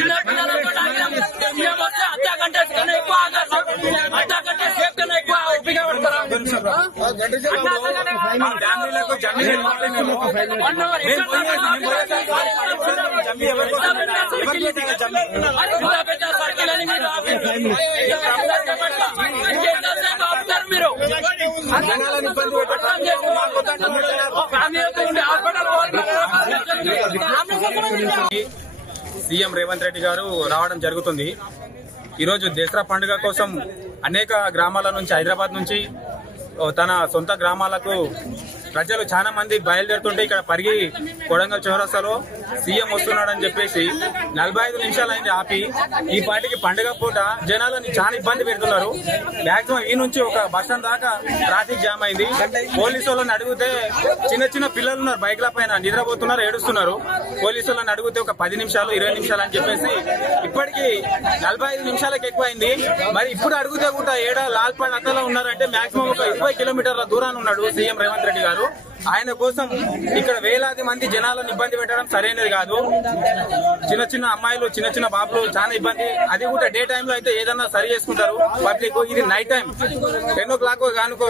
చిన్న పిల్లలతో అర్ధ గంట కన్నా ఎక్కువ అర్ధ గంట సేపు కన్నా ఎక్కువ ఓపిక పడతారా? మీరు సీఎం రేవంత్ రెడ్డి గారు రావడం జరుగుతుంది. ఈరోజు దసరా పండుగ కోసం అనేక గ్రామాల నుంచి, హైదరాబాద్ నుంచి తన సొంత గ్రామాలకు ప్రజలు చాలా మంది బయలుదేరుతుంటే ఇక్కడ పరిగి కొడంగల్ చౌరస్తాలో సీఎం వస్తున్నాడని చెప్పేసి 45 నిమిషాలైంది ఆపి ఈ పాటికి పండుగ పూట జనాలని చాలా ఇబ్బంది పెడుతున్నారు. మాక్సిమం ఈ నుంచి ఒక బస్ స్టాండ్ దాకా ట్రాఫిక్ జామ్ అయింది. పోలీసు వాళ్ళని అడిగితే చిన్న చిన్న పిల్లలు ఉన్నారు, బైక్ల పైన నిద్రపోతున్నారు, ఏడుస్తున్నారు. పోలీసు వాళ్ళని అడిగితే ఒక 10 నిమిషాలు 20 నిమిషాలు అని చెప్పేసి ఇప్పటికి 45 నిమిషాలకు ఎక్కువైంది. మరి ఇప్పుడు అడిగితే కూడా ఏడ లాల్పాడ్ అత్తలో ఉన్నారంటే మాక్సిమం ఒక 20 కిలోమీటర్ల దూరాన్ని ఉన్నాడు సీఎం రేవంత్ రెడ్డి గారు. ఆయన కోసం ఇక్కడ వేలాది మంది జనాలను ఇబ్బంది పెట్టడం సరైనది కాదు. చిన్న చిన్న అమ్మాయిలు, చిన్న చిన్న బాబులు చాలా ఇబ్బంది. అది కూడా డే టైమ్ లో అయితే ఏదన్నా సరి చేసుకుంటారు పబ్లిక్. ఇది నైట్ టైం 10 o'clock కానుకో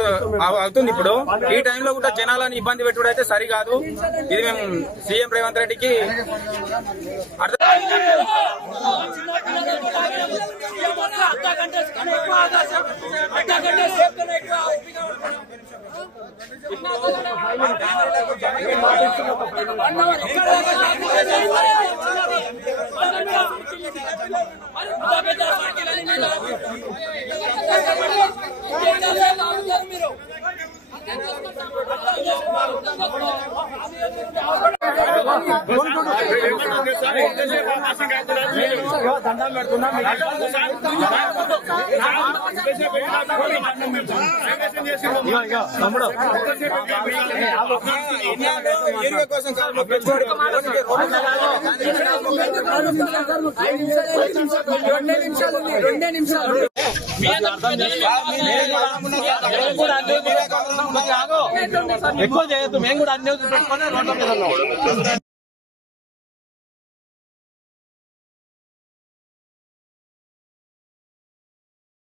అవుతుంది. ఇప్పుడు ఈ టైంలో కూడా జనాలను ఇబ్బంది పెట్టుడు అయితే సరి కాదు. ఇది మేము సీఎం రేవంత్ రెడ్డికి దండం పెడుతున్నాం. ఎక్కువ చేయొద్దు. మేము కూడా అన్ని పెట్టుకుని రోడ్ల మీద ఉన్నాం.